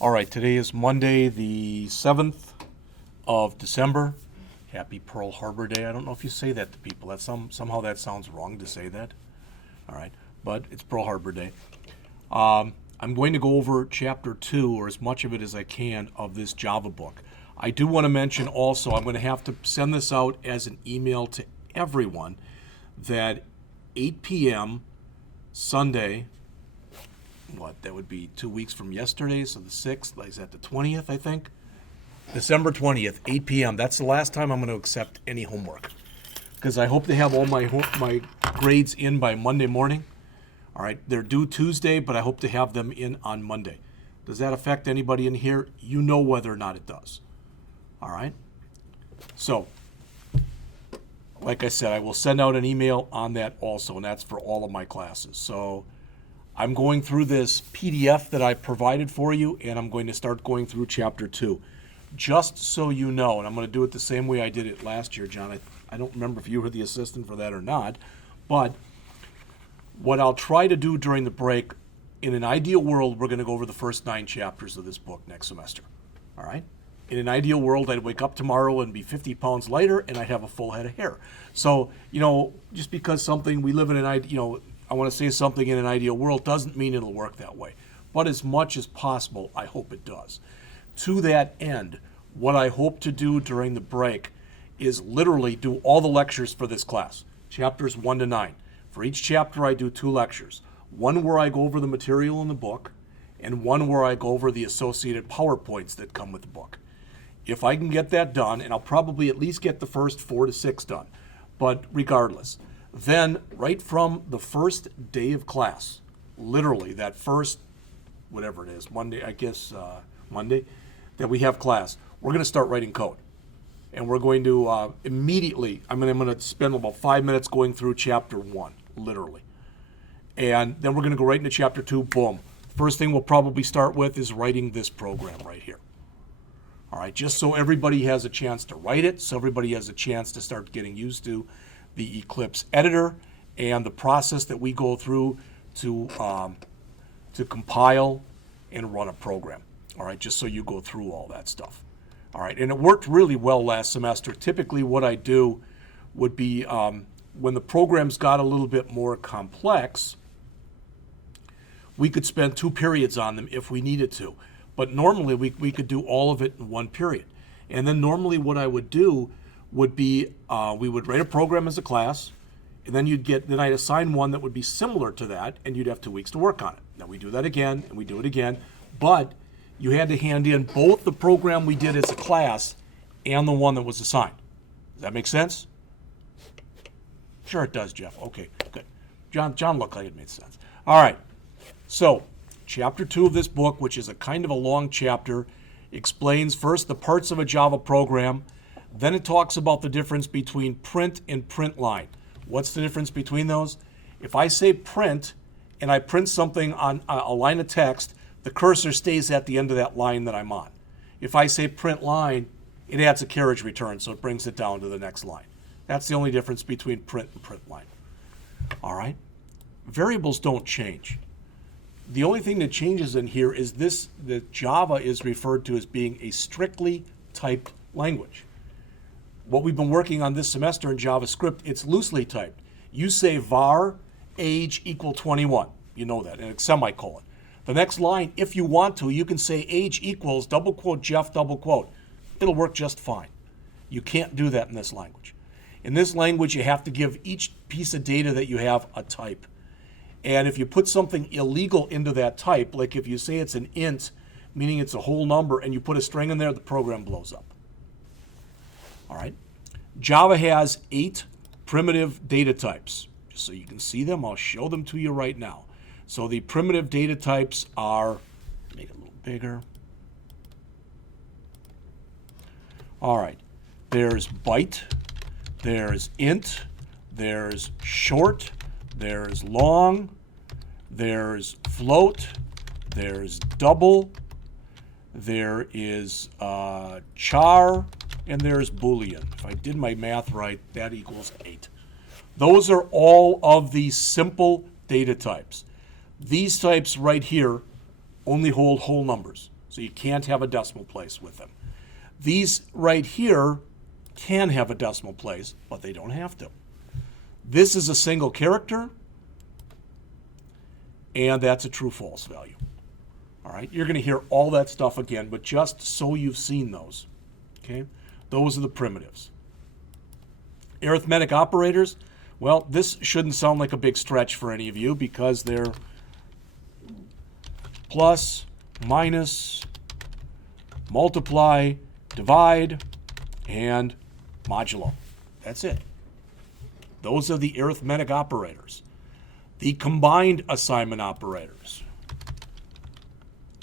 All right, today is Monday, the 7th of December. Happy Pearl Harbor Day. I don't know if you say that to people. Somehow that sounds wrong to say that. All right, but it's Pearl Harbor Day. I'm going to go over Chapter 2, or as much of it as I can, of this Java book. I do want to mention also, I'm going to have to send this out as an email to everyone, that 8 p.m. Sunday, that would be 2 weeks from yesterday, so the 6th, is that the 20th, I think? December 20th, 8 p.m. That's the last time I'm going to accept any homework, because I hope to have all my grades in by Monday morning. All right, they're due Tuesday, but I hope to have them in on Monday. Does that affect anybody in here? You know whether or not it does. All right? So, like I said, I will send out an email on that also, and that's for all of my classes. So, I'm going through this PDF that I provided for you, and I'm going to start going through Chapter 2. Just so you know, and I'm going to do it the same way I did it last year, John. I don't remember if you were the assistant for that or not, but what I'll try to do during the break, in an ideal world, we're going to go over the first 9 chapters of this book next semester. All right? In an ideal world, I'd wake up tomorrow and be 50 pounds lighter, and I'd have a full head of hair. So, just because we live in an ideal, I want to say something in an ideal world doesn't mean it'll work that way. But as much as possible, I hope it does. To that end, what I hope to do during the break is literally do all the lectures for this class, chapters 1 to 9. For each chapter, I do 2 lectures. One where I go over the material in the book, and one where I go over the associated PowerPoints that come with the book. If I can get that done, and I'll probably at least get the first 4 to 6 done, but regardless, then right from the first day of class, literally that first, whatever it is, Monday, Monday, that we have class, we're going to start writing code. And we're going to immediately, I'm going to spend about 5 minutes going through Chapter 1, literally. And then we're going to go right into Chapter 2, boom. First thing we'll probably start with is writing this program right here. All right, just so everybody has a chance to write it, so everybody has a chance to start getting used to the Eclipse editor and the process that we go through to compile and run a program. All right, just so you go through all that stuff. All right, and it worked really well last semester. Typically what I do would be when the programs got a little bit more complex, we could spend 2 periods on them if we needed to. But normally we could do all of it in 1 period. And then normally what I would do would be we would write a program as a class, and then I'd assign one that would be similar to that, and you'd have 2 weeks to work on it. Now we do that again, and we do it again, but you had to hand in both the program we did as a class and the one that was assigned. Does that make sense? Sure it does, Jeff. Okay, good. John looked like it made sense. All right, so Chapter 2 of this book, which is a kind of a long chapter, explains first the parts of a Java program. Then it talks about the difference between print and print line. What's the difference between those? If I say print and I print something on a line of text, the cursor stays at the end of that line that I'm on. If I say print line, it adds a carriage return, so it brings it down to the next line. That's the only difference between print and print line. All right? Variables don't change. The only thing that changes in here is that Java is referred to as being a strictly typed language. What we've been working on this semester in JavaScript, it's loosely typed. You say var age equal 21. You know that, and a semicolon. The next line, if you want to, you can say age equals, double quote, Jeff, double quote. It'll work just fine. You can't do that in this language. In this language, you have to give each piece of data that you have a type. And if you put something illegal into that type, like if you say it's an int, meaning it's a whole number, and you put a string in there, the program blows up. All right. Java has 8 primitive data types. Just so you can see them, I'll show them to you right now. So the primitive data types are, make it a little bigger. All right, there's byte, there's int, there's short, there's long, there's float, there's double, there is char, and there's Boolean. If I did my math right, that equals 8. Those are all of the simple data types. These types right here only hold whole numbers. So you can't have a decimal place with them. These right here can have a decimal place, but they don't have to. This is a single character, and that's a true-false value. All right, you're going to hear all that stuff again, but just so you've seen those. Okay, those are the primitives. Arithmetic operators, well, this shouldn't sound like a big stretch for any of you because they're plus, minus, multiply, divide, and modulo. That's it. Those are the arithmetic operators. The combined assignment operators.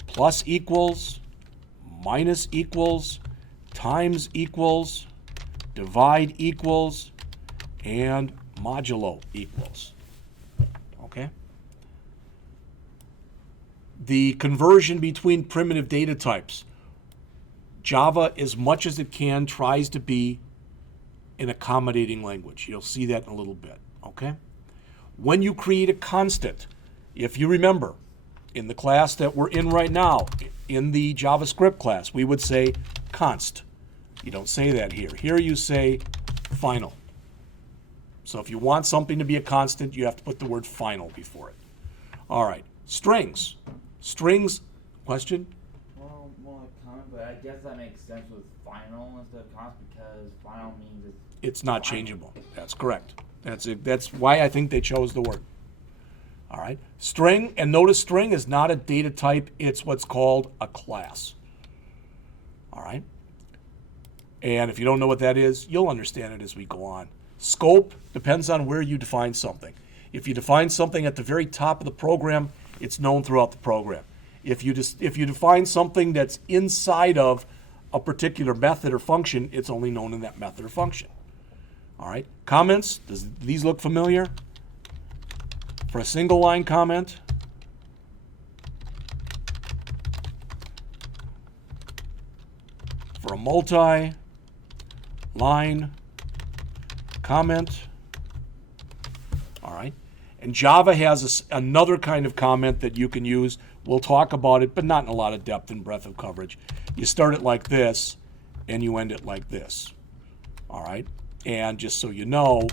Plus equals, minus equals, times equals, divide equals, and modulo equals. Okay? The conversion between primitive data types. Java, as much as it can, tries to be an accommodating language. You'll see that in a little bit. Okay? When you create a constant, if you remember, in the class that we're in right now, in the JavaScript class, we would say const. You don't say that here. Here you say final. So if you want something to be a constant, you have to put the word final before it. All right, strings. Strings, question? Well, more like common, but I guess that makes sense with final instead of const because final means it's not changeable. That's correct. That's why I think they chose the word. All right, string, and notice string is not a data type, it's what's called a class. All right, and if you don't know what that is, you'll understand it as we go on. Scope depends on where you define something. If you define something at the very top of the program, it's known throughout the program. If you define something that's inside of a particular method or function, it's only known in that method or function. All right, comments, does these look familiar? For a single line comment, for a multi-line comment, all right? And Java has another kind of comment that you can use. We'll talk about it, but not in a lot of depth and breadth of coverage. You start it like this, and you end it like this, all right? And just so you know,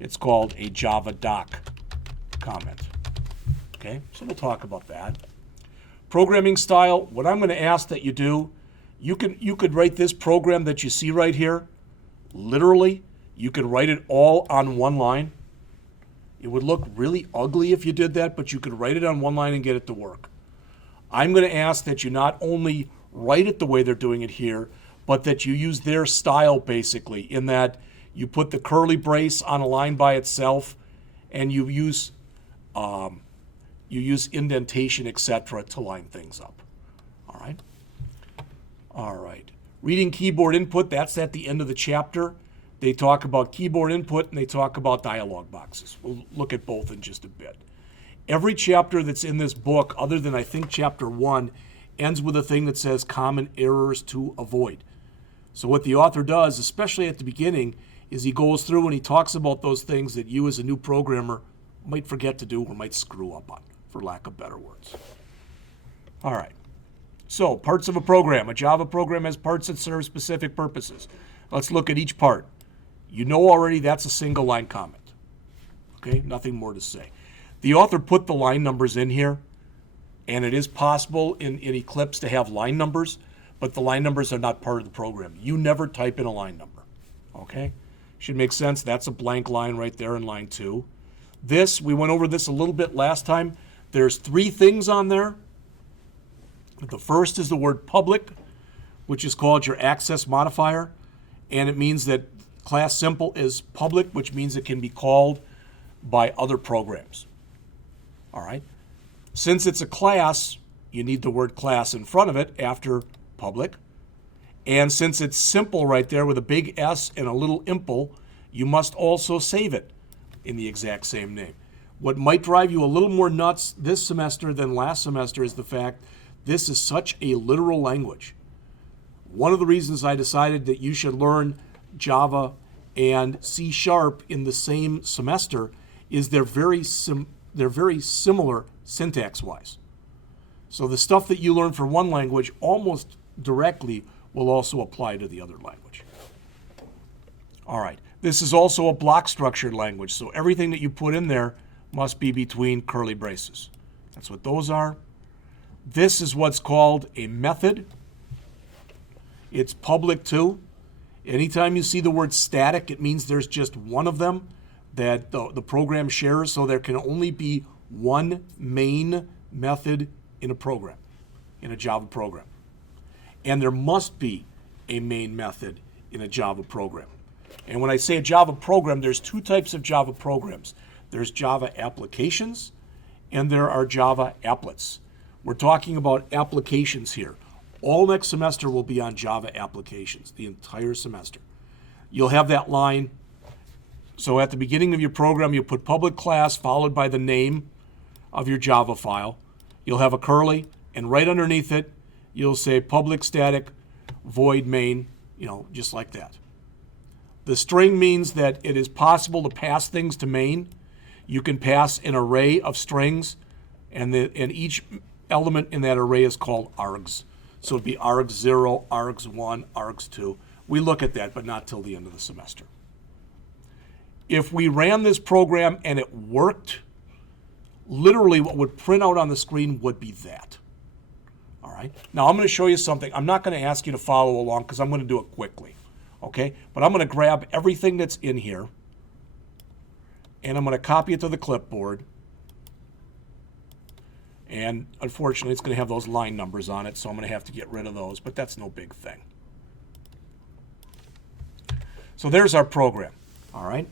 it's called a Javadoc comment. Okay, so we'll talk about that. Programming style, what I'm going to ask that you do, you could write this program that you see right here, literally, you could write it all on one line. It would look really ugly if you did that, but you could write it on one line and get it to work. I'm going to ask that you not only write it the way they're doing it here, but that you use their style basically, in that you put the curly brace on a line by itself, and you use indentation, etc., to line things up. All right? All right. Reading keyboard input, that's at the end of the chapter. They talk about keyboard input, and they talk about dialog boxes. We'll look at both in just a bit. Every chapter that's in this book, other than I think chapter 1, ends with a thing that says common errors to avoid. So what the author does, especially at the beginning, is he goes through and he talks about those things that you as a new programmer might forget to do or might screw up on, for lack of better words. All right. So, parts of a program. A Java program has parts that serve specific purposes. Let's look at each part. You know already that's a single line comment. Okay, nothing more to say. The author put the line numbers in here, and it is possible in Eclipse to have line numbers, but the line numbers are not part of the program. You never type in a line number. Okay? Should make sense. That's a blank line right there in line 2. This, we went over this a little bit last time. There's 3 things on there. The first is the word public, which is called your access modifier, and it means that class simple is public, which means it can be called by other programs. All right. Since it's a class, you need the word class in front of it after public. And since it's simple right there with a big S and a little imple, you must also save it in the exact same name. What might drive you a little more nuts this semester than last semester is the fact this is such a literal language. One of the reasons I decided that you should learn Java and C# in the same semester is they're very similar syntax-wise. So the stuff that you learn for one language almost directly will also apply to the other language. All right, this is also a block structured language, so everything that you put in there must be between curly braces. That's what those are. This is what's called a method. It's public too. Anytime you see the word static, it means there's just one of them that the program shares, so there can only be one main method in a program, in a Java program. And there must be a main method in a Java program. And when I say a Java program, there's two types of Java programs. There's Java applications, and there are Java applets. We're talking about applications here. All next semester will be on Java applications, the entire semester. You'll have that line. So at the beginning of your program, you put public class followed by the name of your Java file. You'll have a curly, and right underneath it, you'll say public static void main, just like that. The string means that it is possible to pass things to main. You can pass an array of strings, and each element in that array is called args. So it'd be args0, args1, args2. We look at that, but not till the end of the semester. If we ran this program and it worked, literally what would print out on the screen would be that. All right. Now I'm going to show you something. I'm not going to ask you to follow along because I'm going to do it quickly. Okay. But I'm going to grab everything that's in here and I'm going to copy it to the clipboard. And unfortunately, it's going to have those line numbers on it, so I'm going to have to get rid of those, but that's no big thing. So there's our program. All right.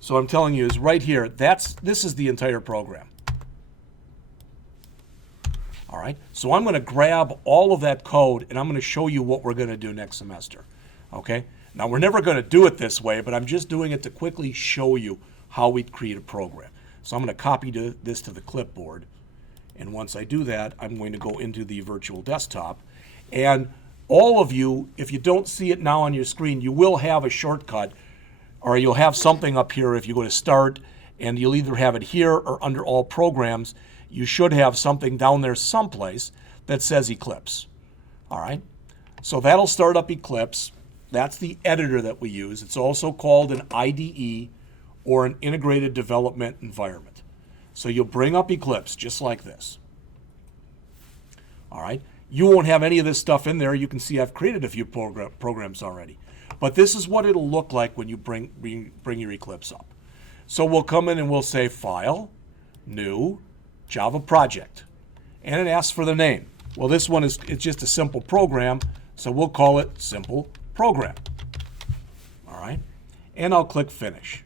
So I'm telling you is right here, this is the entire program. All right, so I'm going to grab all of that code and I'm going to show you what we're going to do next semester. Okay, now we're never going to do it this way, but I'm just doing it to quickly show you how we create a program. So I'm going to copy this to the clipboard. And once I do that, I'm going to go into the virtual desktop. And all of you, if you don't see it now on your screen, you will have a shortcut, or you'll have something up here if you go to Start, and you'll either have it here or under All Programs. You should have something down there someplace that says Eclipse. All right, so that'll start up Eclipse. That's the editor that we use. It's also called an IDE, or an integrated development environment. So you'll bring up Eclipse just like this. All right, you won't have any of this stuff in there. You can see I've created a few programs already. But this is what it'll look like when you bring your Eclipse up. So we'll come in and we'll say File, New, Java Project. And it asks for the name. Well, this one it's just a simple program, so we'll call it Simple Program. All right, and I'll click Finish.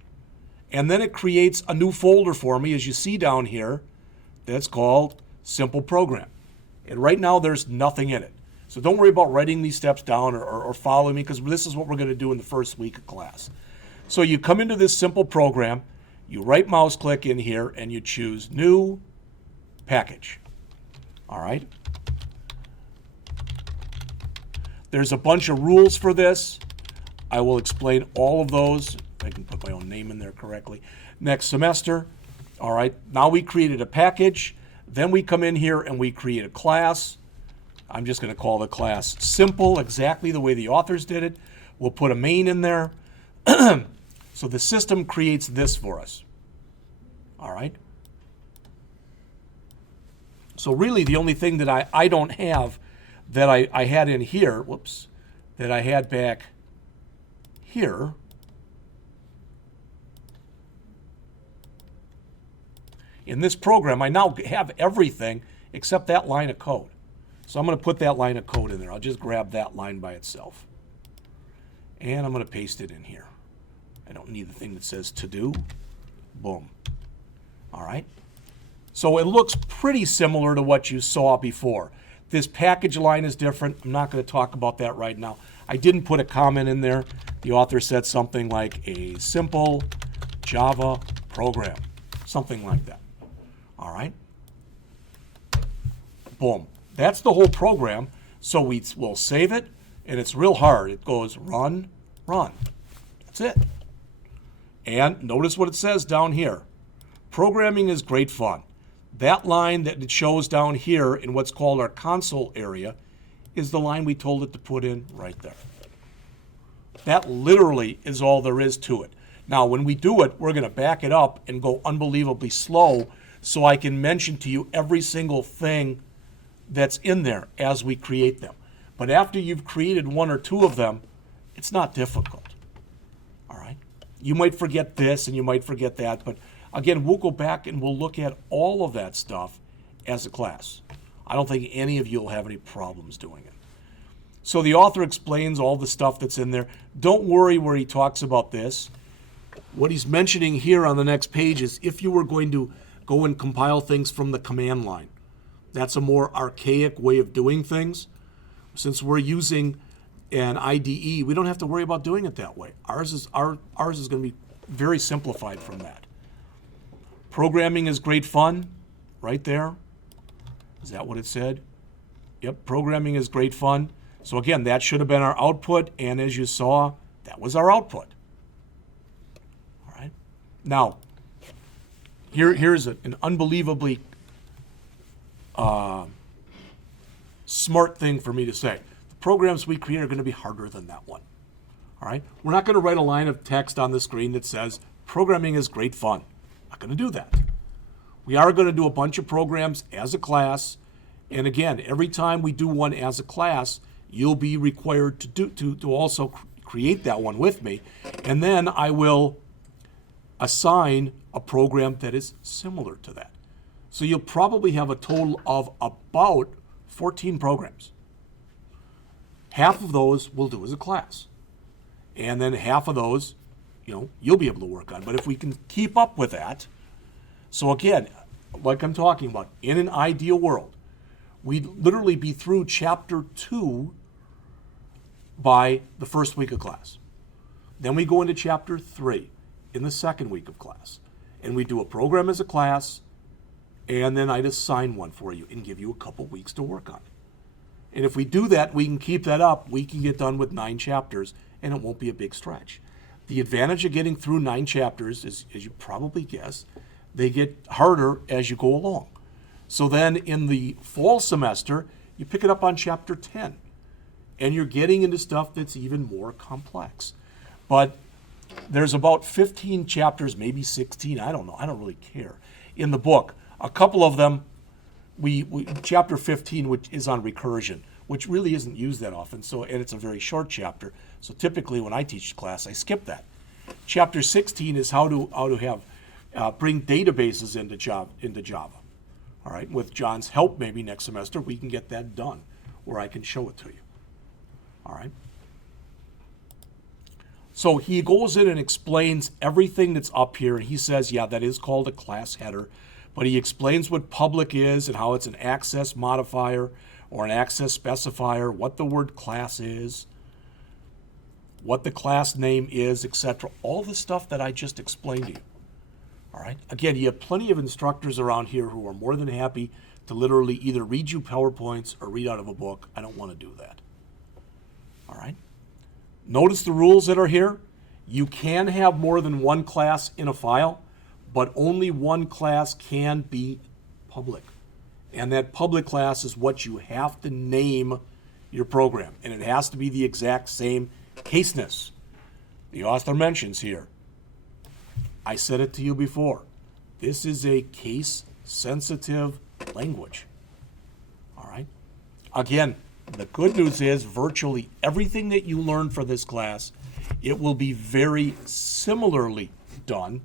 And then it creates a new folder for me, as you see down here, that's called Simple Program. And right now there's nothing in it. So don't worry about writing these steps down or following me, because this is what we're going to do in the first week of class. So you come into this simple program, you right mouse click in here, and you choose New Package. All right. There's a bunch of rules for this. I will explain all of those. If I can put my own name in there correctly. Next semester. All right. Now we created a package. Then we come in here and we create a class. I'm just going to call the class Simple, exactly the way the authors did it. We'll put a main in there. So the system creates this for us. All right. So really the only thing that I don't have that I had in here, that I had back here in this program, I now have everything except that line of code. So I'm going to put that line of code in there. I'll just grab that line by itself. And I'm going to paste it in here. I don't need the thing that says to do. Boom. All right. So it looks pretty similar to what you saw before. This package line is different. I'm not going to talk about that right now. I didn't put a comment in there. The author said something like a simple Java program. Something like that. All right. Boom. That's the whole program. So we'll save it And it's real hard. It goes run, run. That's it. And notice what it says down here. Programming is great fun. That line that it shows down here in what's called our console area is the line we told it to put in right there. That literally is all there is to it. Now, when we do it, we're going to back it up and go unbelievably slow so I can mention to you every single thing that's in there as we create them. But after you've created one or two of them, it's not difficult. All right? You might forget this and you might forget that, but again, we'll go back and we'll look at all of that stuff as a class. I don't think any of you will have any problems doing it. So the author explains all the stuff that's in there. Don't worry where he talks about this. What he's mentioning here on the next page is if you were going to go and compile things from the command line. That's a more archaic way of doing things. Since we're using an IDE, we don't have to worry about doing it that way. Ours is going to be very simplified from that. Programming is great fun, right there. Is that what it said? Yep, programming is great fun. So again, that should have been our output, and as you saw, that was our output. All right. Now, here's an unbelievably smart thing for me to say. The programs we create are going to be harder than that one. All right. We're not going to write a line of text on the screen that says programming is great fun. Not going to do that. We are going to do a bunch of programs as a class, and again, every time we do one as a class, you'll be required to also create that one with me, and then I will assign a program that is similar to that. So you'll probably have a total of about 14 programs. Half of those we'll do as a class, and then half of those, you'll be able to work on. But if we can keep up with that, so again, like I'm talking about, in an ideal world, we'd literally be through chapter 2 by the first week of class. Then we go into chapter 3 in the second week of class. And we do a program as a class, and then I'd assign one for you and give you a couple weeks to work on it. And if we do that, we can keep that up. We can get done with 9 chapters, and it won't be a big stretch. The advantage of getting through 9 chapters is, as you probably guessed, they get harder as you go along. So then in the fall semester, you pick it up on chapter 10, and you're getting into stuff that's even more complex. But there's about 15 chapters, maybe 16, I don't know, I don't really care, in the book. A couple of them, chapter 15, which is on recursion, which really isn't used that often, and it's a very short chapter. So typically when I teach class, I skip that. Chapter 16 is how to have bring databases into Java. All right, with John's help, maybe next semester we can get that done, where I can show it to you. All right. So he goes in and explains everything that's up here, and he says, yeah, that is called a class header, but he explains what public is and how it's an access modifier or an access specifier, what the word class is, what the class name is, etc. All the stuff that I just explained to you. All right. Again, you have plenty of instructors around here who are more than happy to literally either read you PowerPoints or read out of a book. I don't want to do that. All right. Notice the rules that are here. You can have more than one class in a file, but only one class can be public. And that public class is what you have to name your program. And it has to be the exact same caseness. The author mentions here. I said it to you before. This is a case-sensitive language. All right? Again, the good news is virtually everything that you learn for this class, it will be very similarly done,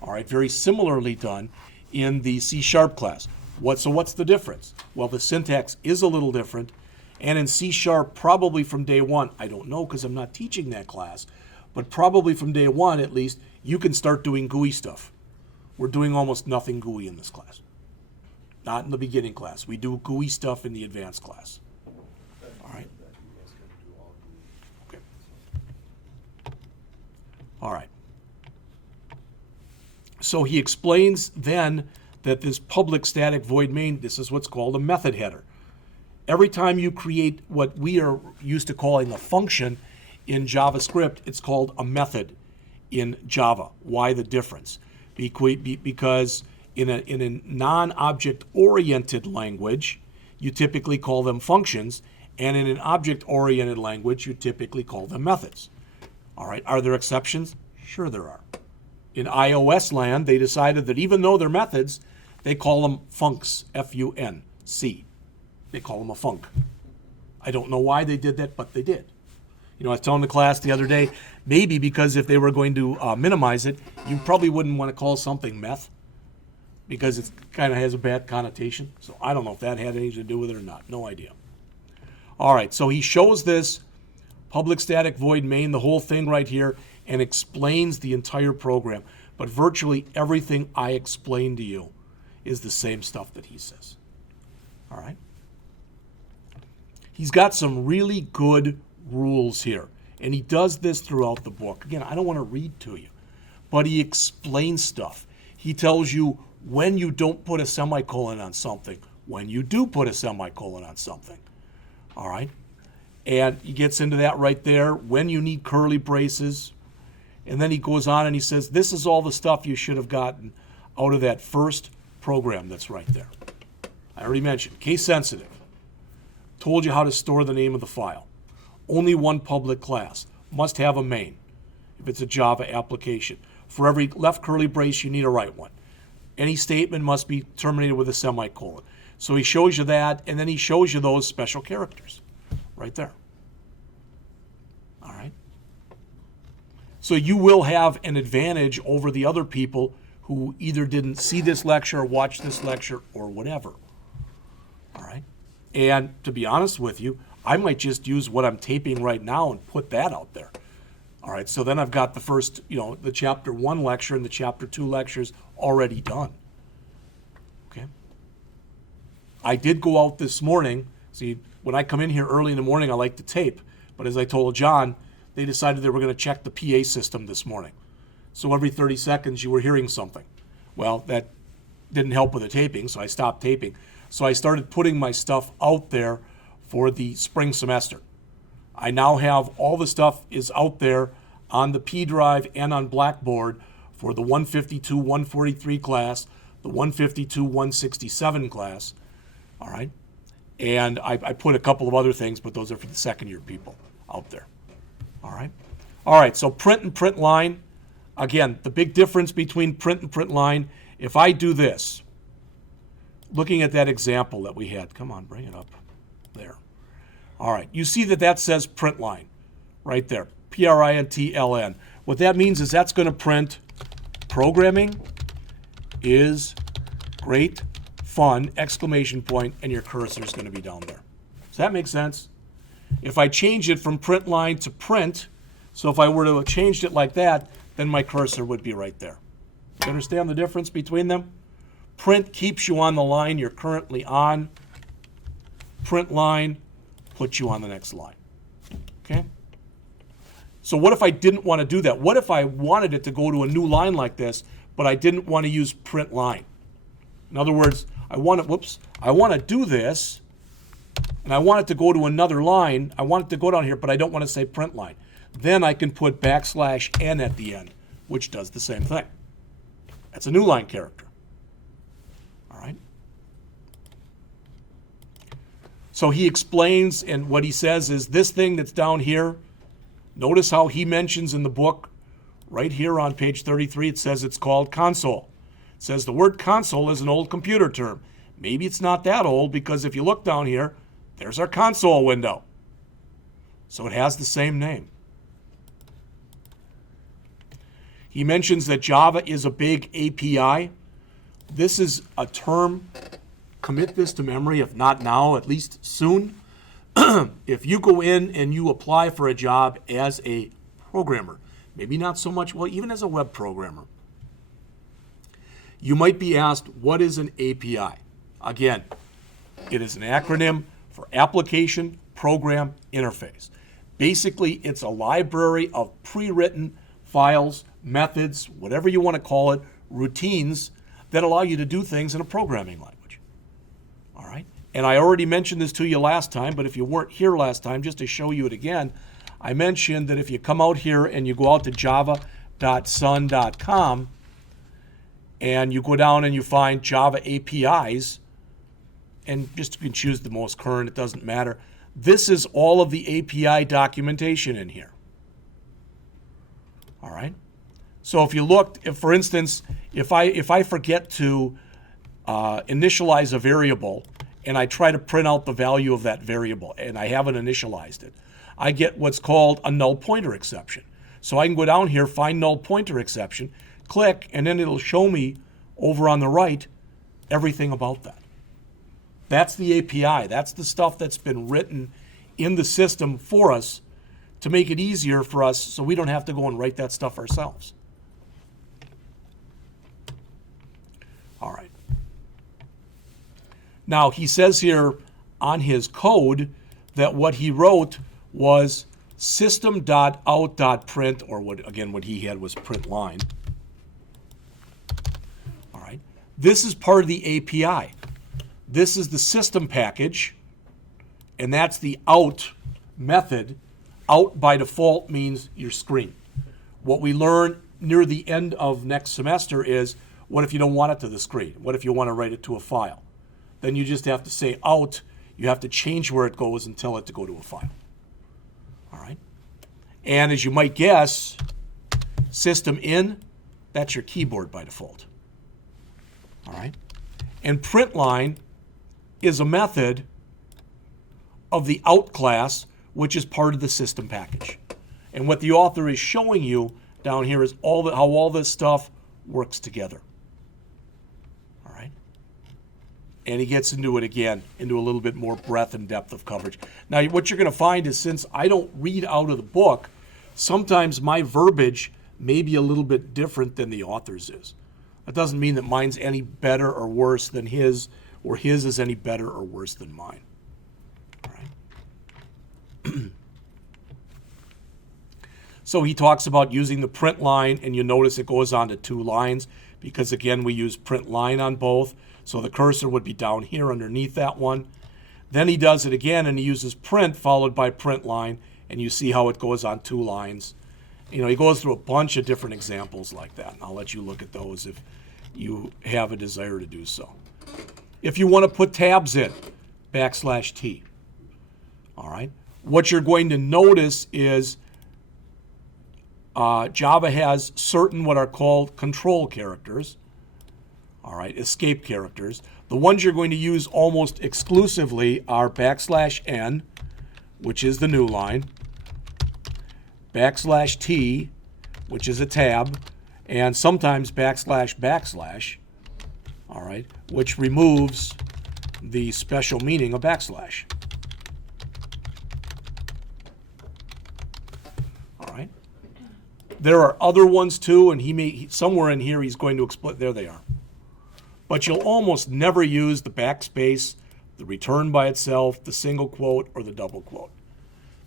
all right, very similarly done in the C# class. So what's the difference? Well, the syntax is a little different, and in C# probably from day one, I don't know because I'm not teaching that class, but probably from day one at least, you can start doing GUI stuff. We're doing almost nothing GUI in this class. Not in the beginning class. We do GUI stuff in the advanced class. All right. Okay. All right. So he explains then that this public static void main, this is what's called a method header. Every time you create what we are used to calling a function in JavaScript, it's called a method in Java. Why the difference? Because in a non-object oriented language, you typically call them functions, and in an object-oriented language, you typically call them methods. All right, are there exceptions? Sure there are. In iOS land, they decided that even though they're methods, they call them funcs, F-U-N-C. They call them a func. I don't know why they did that, but they did. You know, I was telling the class the other day, maybe because if they were going to minimize it, you probably wouldn't want to call something meth, because it kind of has a bad connotation. So I don't know if that had anything to do with it or not. No idea. All right, so he shows this public static void main, the whole thing right here, and explains the entire program. But virtually everything I explained to you is the same stuff that he says. All right? He's got some really good rules here, and he does this throughout the book. Again, I don't want to read to you, but he explains stuff. He tells you when you don't put a semicolon on something, when you do put a semicolon on something. All right? And he gets into that right there, when you need curly braces. And then he goes on and he says, this is all the stuff you should have gotten out of that first program that's right there. I already mentioned, case sensitive. Told you how to store the name of the file. Only one public class. Must have a main if it's a Java application. For every left curly brace, you need a right one. Any statement must be terminated with a semicolon. So he shows you that, and then he shows you those special characters right there. All right? So you will have an advantage over the other people who either didn't see this lecture or watch this lecture or whatever. All right? And to be honest with you, I might just use what I'm taping right now and put that out there. All right, so then I've got the first, the chapter 1 lecture and the chapter 2 lectures already done. Okay? I did go out this morning. See, when I come in here early in the morning, I like to tape. But as I told John, they decided they were going to check the PA system this morning. So every 30 seconds, you were hearing something. Well, that didn't help with the taping, so I stopped taping. So I started putting my stuff out there for the spring semester. I now have all the stuff is out there on the P drive and on Blackboard for the 152, 143 class, the 152, 167 class, all right? And I put a couple of other things, but those are for the second year people out there, all right? All right, so print and print line. Again, the big difference between print and print line, if I do this, looking at that example that we had, come on, bring it up there. All right, you see that says print line right there, PRINTLN. What that means is that's going to print programming is great fun, exclamation point, and your cursor is going to be down there. Does that make sense? If I change it from print line to print, so if I were to have changed it like that, then my cursor would be right there. You understand the difference between them? Print keeps you on the line you're currently on. Print line puts you on the next line. Okay? So what if I didn't want to do that? What if I wanted it to go to a new line like this, but I didn't want to use print line? In other words, I want to do this, and I want it to go to another line. I want it to go down here, but I don't want to say print line. Then I can put \n at the end, which does the same thing. That's a new line character. All right? So he explains, and what he says is this thing that's down here, notice how he mentions in the book, right here on page 33, it says it's called console. It says the word console is an old computer term. Maybe it's not that old, because if you look down here, there's our console window. So it has the same name. He mentions that Java is a big API. This is a term, commit this to memory, if not now, at least soon. If you go in and you apply for a job as a programmer, maybe not so much, well, even as a web programmer, you might be asked, what is an API? Again, it is an acronym for Application Program Interface. Basically, it's a library of pre-written files, methods, whatever you want to call it, routines that allow you to do things in a programming language. All right? And I already mentioned this to you last time, but if you weren't here last time, just to show you it again, I mentioned that if you come out here and you go out to java.sun.com and you go down and you find Java APIs, and just you can choose the most current, it doesn't matter. This is all of the API documentation in here. All right. So if you look, if for instance, if I forget to initialize a variable and I try to print out the value of that variable and I haven't initialized it, I get what's called a null pointer exception. So I can go down here, find null pointer exception, click, and then it'll show me over on the right everything about that. That's the API. That's the stuff that's been written in the system for us to make it easier for us so we don't have to go and write that stuff ourselves. All right. Now, he says here on his code that what he wrote was system.out.print, or what he had was print line. All right. This is part of the API. This is the system package, and that's the out method. Out by default means your screen. What we learn near the end of next semester is, what if you don't want it to the screen? What if you want to write it to a file? Then you just have to say out. You have to change where it goes and tell it to go to a file. All right. And as you might guess, system in, that's your keyboard by default. All right. And print line is a method of the out class, which is part of the system package. And what the author is showing you down here is how all this stuff works together. All right. And he gets into it again, into a little bit more breadth and depth of coverage. Now, what you're going to find is, since I don't read out of the book, sometimes my verbiage may be a little bit different than the author's is. That doesn't mean that mine's any better or worse than his, or his is any better or worse than mine. All right. So he talks about using the print line, and you notice it goes on to 2 lines because, again, we use print line on both. So the cursor would be down here underneath that one. Then he does it again, and he uses print followed by print line, and you see how it goes on 2 lines. You know, he goes through a bunch of different examples like that, and I'll let you look at those if you have a desire to do so. If you want to put tabs in, \T. All right. What you're going to notice is Java has certain what are called control characters, all right, escape characters. The ones you're going to use almost exclusively are \N, which is the new line, \T, which is a tab, and sometimes \\, all right, which removes the special meaning of \. There are other ones too, and somewhere in here he's going to explain. There they are. But you'll almost never use the backspace, the return by itself, the single quote, or the double quote.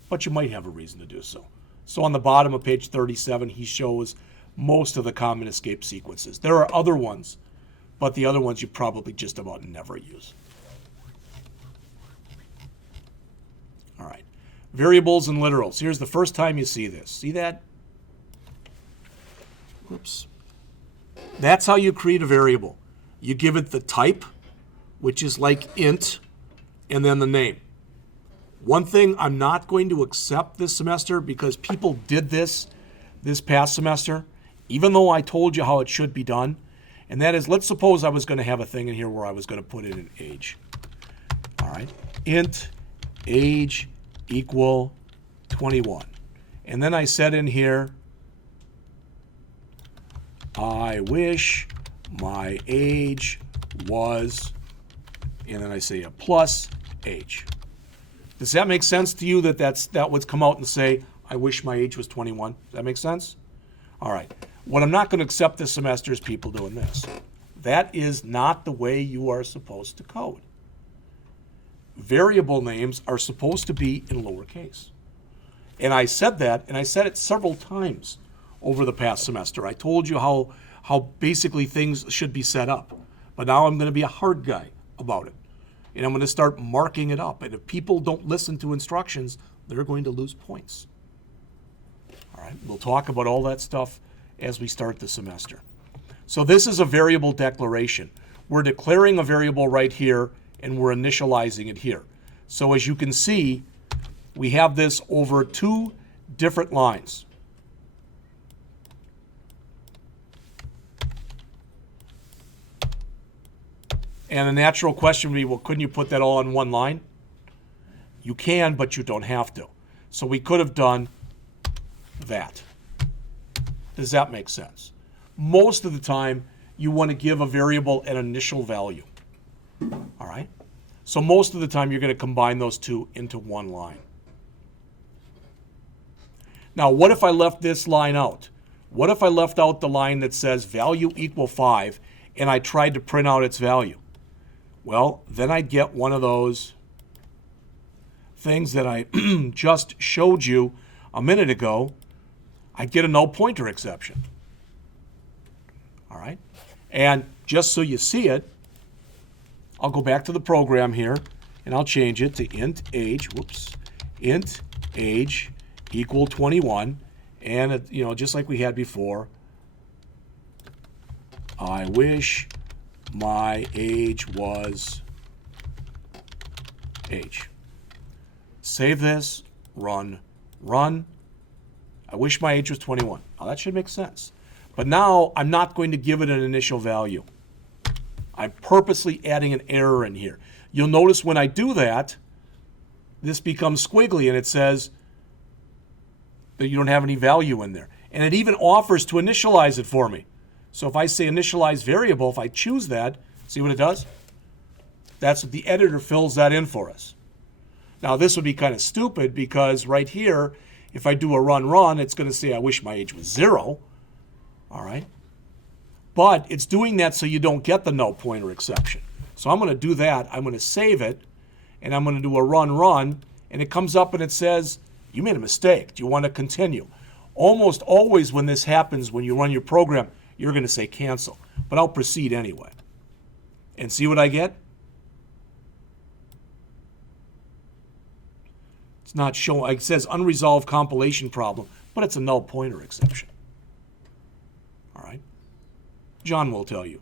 But you might have a reason to do so. So on the bottom of page 37, he shows most of the common escape sequences. There are other ones, but the other ones you probably just about never use. All right. Variables and literals. Here's the first time you see this. See that? Whoops. That's how you create a variable. You give it the type, which is like int, and then the name. One thing I'm not going to accept this semester, because people did this past semester, even though I told you how it should be done, and that is, let's suppose I was going to have a thing in here where I was going to put in an age. All right. Int age equal 21. And then I said in here, I wish my age was, and then I say a plus age. Does that make sense to you that would come out and say, I wish my age was 21? Does that make sense? All right. What I'm not going to accept this semester is people doing this. That is not the way you are supposed to code. Variable names are supposed to be in lowercase. And I said that, and I said it several times over the past semester. I told you how basically things should be set up. But now I'm going to be a hard guy about it. and I'm going to start marking it up. And if people don't listen to instructions, they're going to lose points. All right, we'll talk about all that stuff as we start the semester. So this is a variable declaration. We're declaring a variable right here, and we're initializing it here. So as you can see, we have this over 2 different lines. And the natural question would be, well, couldn't you put that all in one line? You can, but you don't have to. So we could have done that. Does that make sense? Most of the time, you want to give a variable an initial value. All right? So most of the time, you're going to combine those two into one line. Now, what if I left this line out? What if I left out the line that says value equal 5 and I tried to print out its value? Well, then I'd get one of those things that I just showed you a minute ago. I'd get a null pointer exception. All right? And just so you see it, I'll go back to the program here and I'll change it to int age, int age equal 21. And, just like we had before, I wish my age was age. Save this, run. I wish my age was 21. Now that should make sense. But now I'm not going to give it an initial value. I'm purposely adding an error in here. You'll notice when I do that, this becomes squiggly and it says that you don't have any value in there. And it even offers to initialize it for me. So if I say initialize variable, if I choose that, see what it does? That's what the editor fills that in for us. Now this would be kind of stupid because right here, if I do a run, it's going to say I wish my age was 0. All right? But it's doing that so you don't get the null pointer exception. So I'm going to do that. I'm going to save it, and I'm going to do a run, and it comes up and it says, you made a mistake. Do you want to continue? Almost always when this happens, when you run your program, you're going to say cancel. But I'll proceed anyway. And see what I get? It's not showing. It says unresolved compilation problem, but it's a null pointer exception. All right? John will tell you.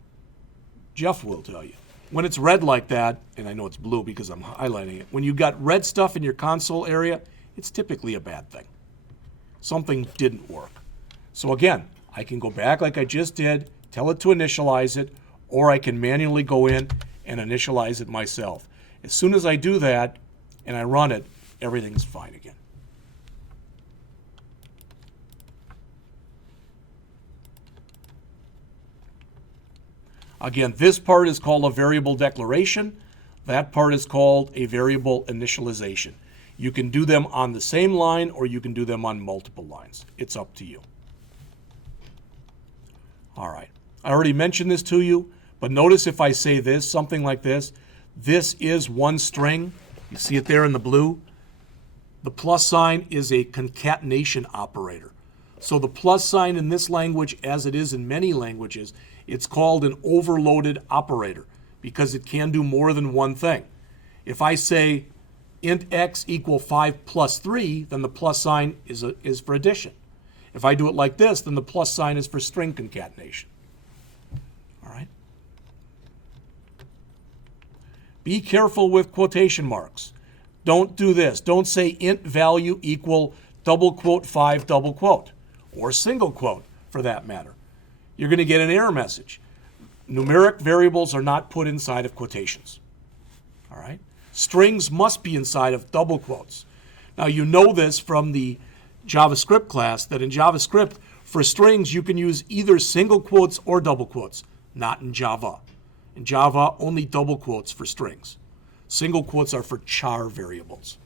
Jeff will tell you. When it's red like that, and I know it's blue because I'm highlighting it, when you've got red stuff in your console area, it's typically a bad thing. Something didn't work. So again, I can go back like I just did, tell it to initialize it, or I can manually go in and initialize it myself. As soon as I do that and I run it, everything's fine again. Again, this part is called a variable declaration. That part is called a variable initialization. You can do them on the same line or you can do them on multiple lines. It's up to you. All right. I already mentioned this to you, but notice if I say this, something like this, this is one string. You see it there in the blue? The plus sign is a concatenation operator. So the plus sign in this language, as it is in many languages, it's called an overloaded operator because it can do more than one thing. If I say int x equal 5 plus 3, then the plus sign is for addition. If I do it like this, then the plus sign is for string concatenation. All right? Be careful with quotation marks. Don't do this. Don't say int value equal double quote 5 double quote, or single quote for that matter. You're going to get an error message. Numeric variables are not put inside of quotations. All right? Strings must be inside of double quotes. Now you know this from the JavaScript class, that in JavaScript, for strings you can use either single quotes or double quotes, not in Java. In Java, only double quotes for strings. Single quotes are for char variables.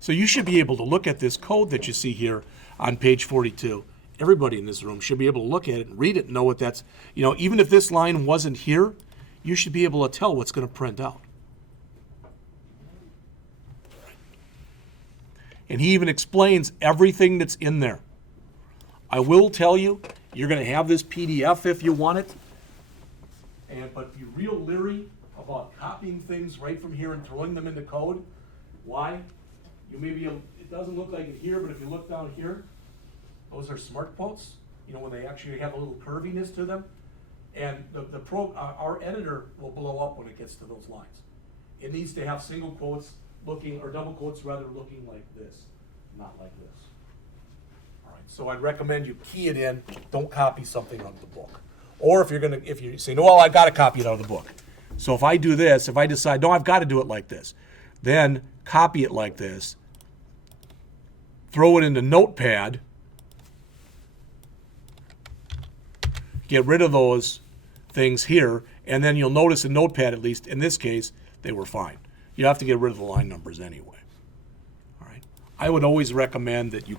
So you should be able to look at this code that you see here on page 42. Everybody in this room should be able to look at it and read it and know what that's, even if this line wasn't here, you should be able to tell what's going to print out. And he even explains everything that's in there. I will tell you, you're going to have this PDF if you want it. But be real leery about copying things right from here and throwing them into code. Why? You may be it doesn't look like it here, but if you look down here, those are smart quotes. You know, when they actually have a little curviness to them. And our editor will blow up when it gets to those lines. It needs to have single quotes looking, or double quotes rather, looking like this, not like this. All right, so I'd recommend you key it in, don't copy something out of the book. Or if you say, no, well, I've got to copy it out of the book. So if I do this, if I decide, no, I've got to do it like this, then copy it like this, throw it into Notepad, get rid of those things here, and then you'll notice in Notepad, at least in this case, they were fine. You have to get rid of the line numbers anyway. All right. I would always recommend that you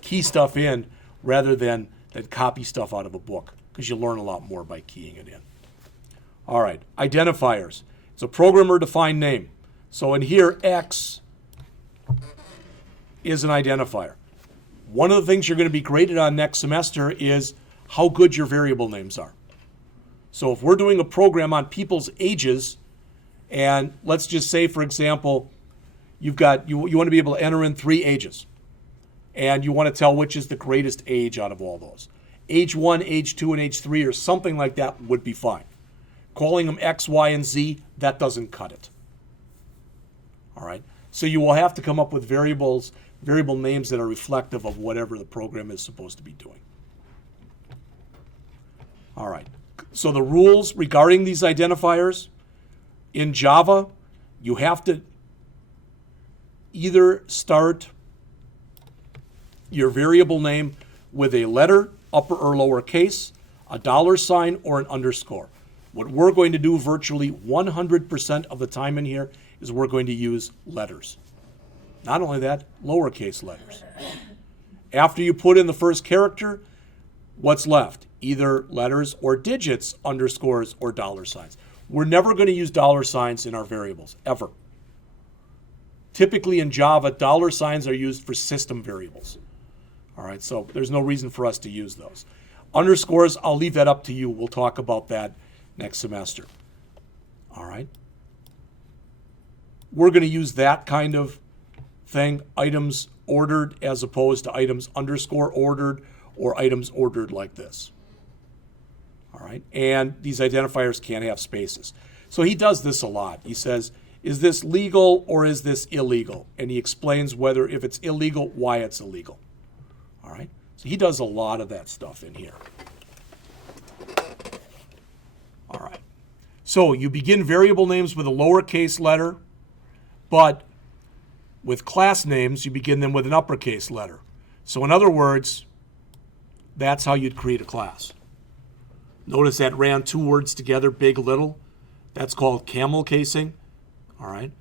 key stuff in rather than copy stuff out of a book, because you learn a lot more by keying it in. All right, identifiers. It's a programmer-defined name. So in here, X is an identifier. One of the things you're going to be graded on next semester is how good your variable names are. So if we're doing a program on people's ages, and let's just say, for example, you want to be able to enter in 3 ages, and you want to tell which is the greatest age out of all those. Age 1, age 2, and age 3, or something like that would be fine. Calling them X, Y, and Z, that doesn't cut it. All right. So you will have to come up with variable names that are reflective of whatever the program is supposed to be doing. All right. So the rules regarding these identifiers in Java, you have to either start your variable name with a letter, upper or lower case, a $sign, or an underscore. What we're going to do virtually 100% of the time in here is we're going to use letters. Not only that, lowercase letters. After you put in the first character, what's left? Either letters or digits, underscores, or $signs. We're never going to use $signs in our variables, ever. Typically in Java, $signs are used for system variables. All right, so there's no reason for us to use those. Underscores, I'll leave that up to you. We'll talk about that next semester. All right. We're going to use that kind of thing, items ordered as opposed to items underscore ordered or items ordered like this. All right, and these identifiers can't have spaces. So he does this a lot. He says, is this legal or is this illegal? And he explains whether, if it's illegal, why it's illegal. All right, so he does a lot of that stuff in here. All right, so you begin variable names with a lowercase letter, but with class names, you begin them with an uppercase letter. So in other words, that's how you'd create a class. Notice that ran 2 words together, big, little. That's called camel casing. All right.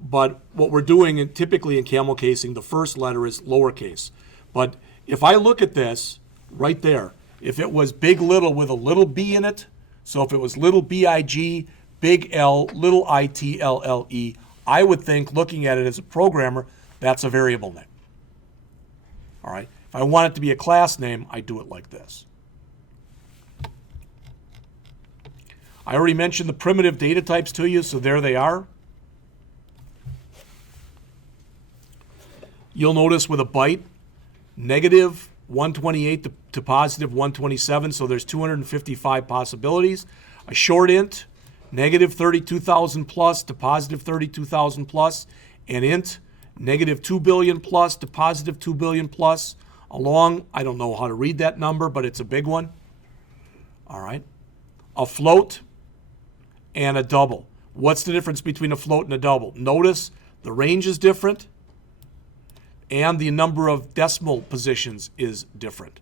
But what we're doing, and typically in camel casing, the first letter is lowercase. But if I look at this right there, if it was big, little with a little b in it, so if it was little big, big L, little itlle, I would think, looking at it as a programmer, that's a variable name. All right. If I want it to be a class name, I do it like this. I already mentioned the primitive data types to you, so there they are. You'll notice with a byte, negative 128 to positive 127, so there's 255 possibilities. A short int, negative 32,000 plus to positive 32,000 plus. An int, negative 2 billion plus to positive 2 billion plus. A long, I don't know how to read that number, but it's a big one. All right. A float and a double. What's the difference between a float and a double? Notice the range is different and the number of decimal positions is different.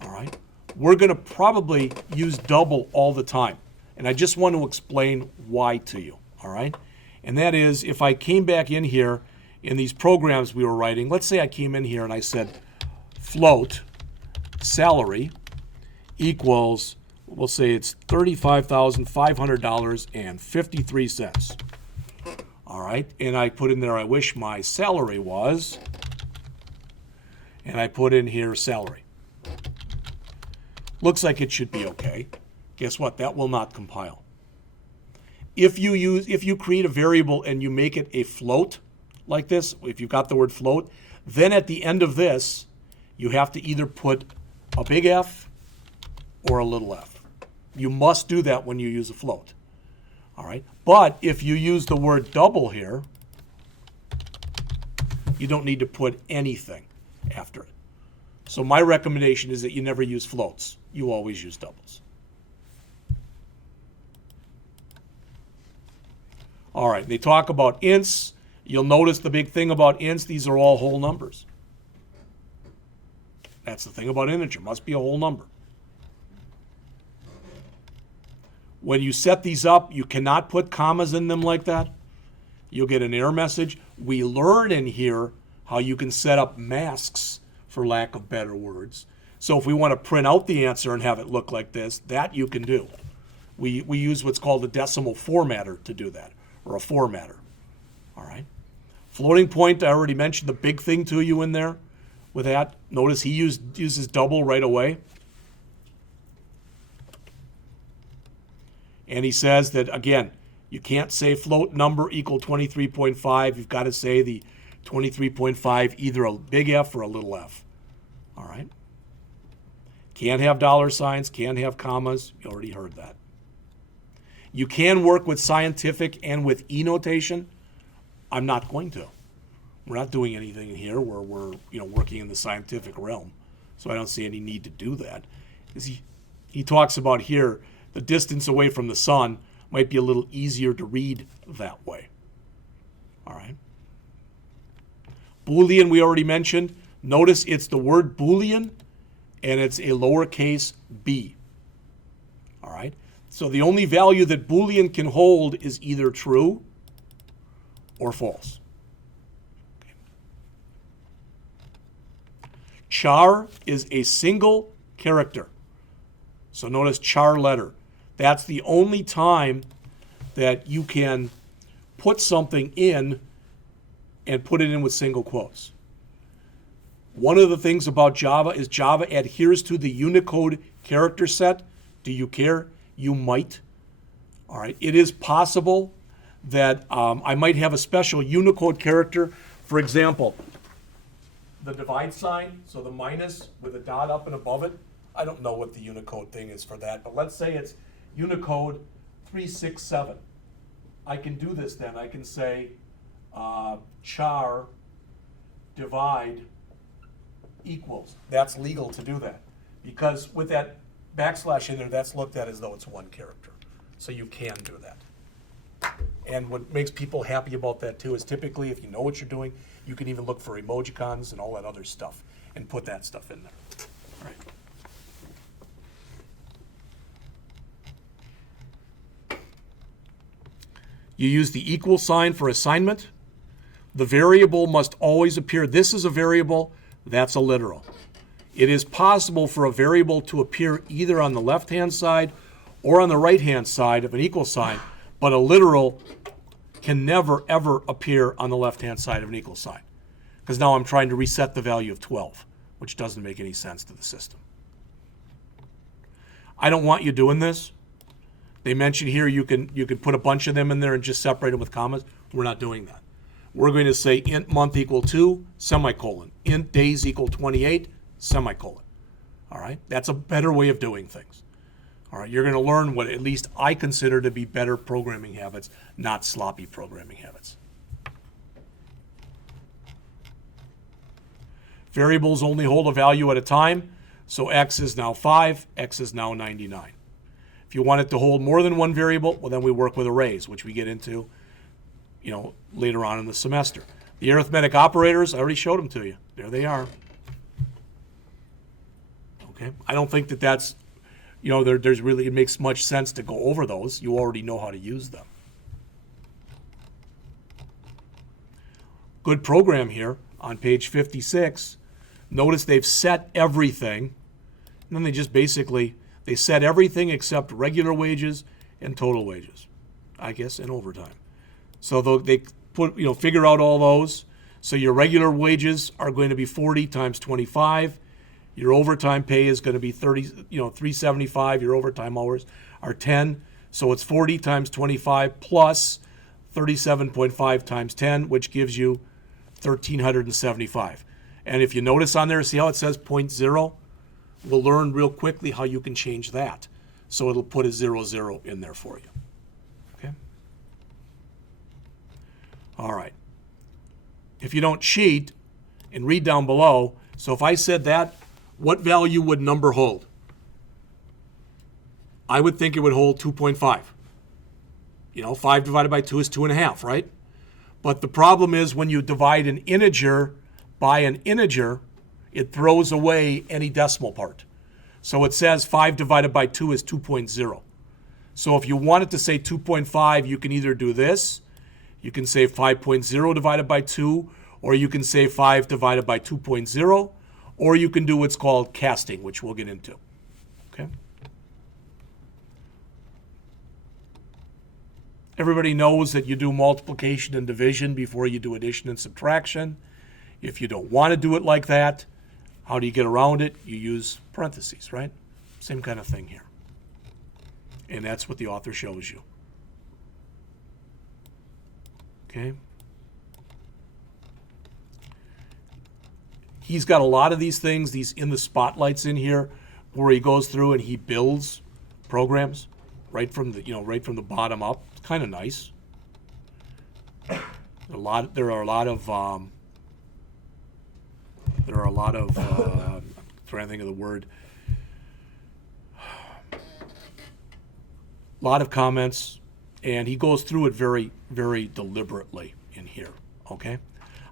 All right. We're going to probably use double all the time. And I just want to explain why to you. All right. And that is, if I came back in here in these programs we were writing, let's say I came in here and I said float salary equals, we'll say it's $35,500.53. All right, and I put in there, I wish my salary was, and I put in here salary. Looks like it should be okay. Guess what? That will not compile. If you create a variable and you make it a float like this, if you've got the word float, then at the end of this, you have to either put a big F or a little f. You must do that when you use a float. All right? But if you use the word double here, you don't need to put anything after it. So my recommendation is that you never use floats. You always use doubles. All right, they talk about ints. You'll notice the big thing about ints, these are all whole numbers. That's the thing about integer, must be a whole number. When you set these up, you cannot put commas in them like that. You'll get an error message. We learn in here how you can set up masks, for lack of better words. So if we want to print out the answer and have it look like this, that you can do. We use what's called a decimal formatter to do that, or a formatter. All right. Floating point, I already mentioned the big thing to you in there with that. Notice he uses double right away. And he says that, again, you can't say float number equal 23.5. You've got to say the 23.5, either a big F or a little f. All right? Can't have dollar signs, can't have commas. You already heard that. You can work with scientific and with E notation. I'm not going to. We're not doing anything here where we're working in the scientific realm. So I don't see any need to do that. He talks about here the distance away from the sun might be a little easier to read that way. All right. Boolean we already mentioned. Notice it's the word Boolean and it's a lowercase b. All right. So the only value that Boolean can hold is either true or false. Okay. Char is a single character. So notice char letter. That's the only time that you can put something in and put it in with single quotes. One of the things about Java is Java adheres to the Unicode Character Set. Do you care? You might. All right. It is possible that I might have a special Unicode character. For example, the divide sign, so the minus with a dot up and above it. I don't know what the Unicode thing is for that, but let's say it's Unicode 367. I can do this then. I can say char divide equals. That's legal to do that. Because with that backslash in there, that's looked at as though it's one character. So you can do that. And what makes people happy about that too is typically if you know what you're doing, you can even look for emojicons and all that other stuff and put that stuff in there. All right. You use the equal sign for assignment. The variable must always appear. This is a variable, that's a literal. It is possible for a variable to appear either on the left-hand side or on the right-hand side of an equal sign, but a literal can never, ever appear on the left-hand side of an equal sign. Because now I'm trying to reset the value of 12, which doesn't make any sense to the system. I don't want you doing this. They mention here you can put a bunch of them in there and just separate them with commas. We're not doing that. We're going to say int month equal 2, semicolon. Int days equal 28, semicolon. All right? That's a better way of doing things. All right? You're going to learn what at least I consider to be better programming habits, not sloppy programming habits. Variables only hold a value at a time. So x is now 5, x is now 99. If you want it to hold more than one variable, well, then we work with arrays, which we get into, later on in the semester. The arithmetic operators, I already showed them to you. There they are. Okay. I don't think that's, there's really, it makes much sense to go over those. You already know how to use them. Good program here on page 56. Notice they've set everything, and then they just basically, they set everything except regular wages and total wages, I guess, and overtime. So they put, figure out all those. So your regular wages are going to be 40 times 25. Your overtime pay is going to be 375. Your overtime hours are 10. So it's 40 times 25 plus 37.5 times 10, which gives you 1,375. And if you notice on there, see how it says 0.0? We'll learn real quickly how you can change that. So it'll put a 00 in there for you. Okay? All right. If you don't cheat and read down below, so if I said that, what value would number hold? I would think it would hold 2.5. You know, 5 divided by 2 is 2.5, right? But the problem is when you divide an integer by an integer, it throws away any decimal part. So it says 5 divided by 2 is 2.0. So if you wanted to say 2.5, you can either do this, you can say 5.0 divided by 2, or you can say 5 divided by 2.0, or you can do what's called casting, which we'll get into. Okay? Everybody knows that you do multiplication and division before you do addition and subtraction. If you don't want to do it like that, how do you get around it? You use parentheses, right? Same kind of thing here. And that's what the author shows you. Okay? He's got a lot of these things, these in the spotlights in here, where he goes through and he builds programs right from the bottom up. It's kind of nice. There are a lot of I'm trying to think of the word. A lot of comments, and he goes through it very, very deliberately in here. Okay.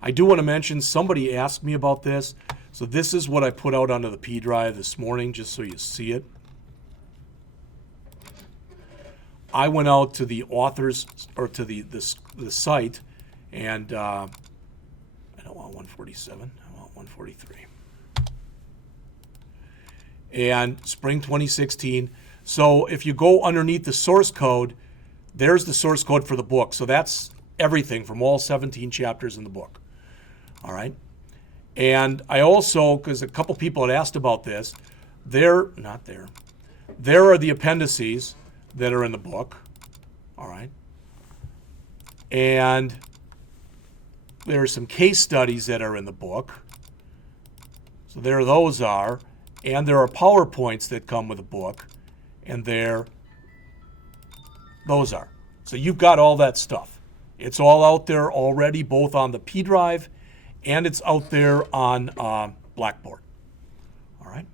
I do want to mention, somebody asked me about this. So this is what I put out onto the P drive this morning, just so you see it. I went out to the authors, or to the site, and I don't want 147, I want 143. And spring 2016. So if you go underneath the source code, there's the source code for the book. So that's everything from all 17 chapters in the book. All right. And I also, because a couple people had asked about this, there are the appendices that are in the book. All right. And there are some case studies that are in the book. So there those are. And there are PowerPoints that come with the book. And there those are. So you've got all that stuff. It's all out there already, both on the P drive and it's out there on Blackboard. All right.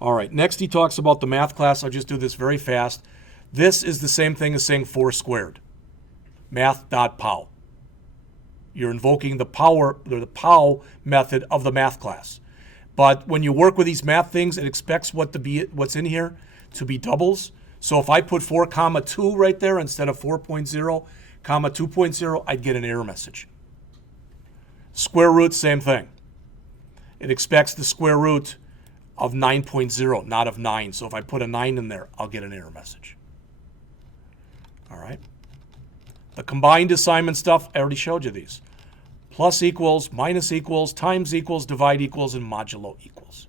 All right. Next, he talks about the math class. I'll just do this very fast. This is the same thing as saying 4 squared. Math.pow. You're invoking the pow method of the math class. But when you work with these math things, it expects what's in here to be doubles. So if I put 4, 2 right there instead of 4.0, 2.0, I'd get an error message. Square root, same thing. It expects the square root of 9.0, not of 9. So if I put a 9 in there, I'll get an error message. All right. The combined assignment stuff, I already showed you these. Plus equals, minus equals, times equals, divide equals, and modulo equals.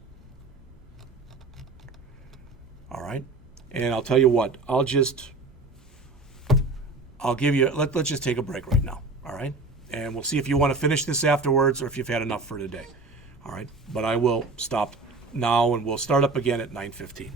All right. And I'll tell you what, I'll give you, let's just take a break right now. All right. And we'll see if you want to finish this afterwards or if you've had enough for today. All right. But I will stop now and we'll start up again at 9:15.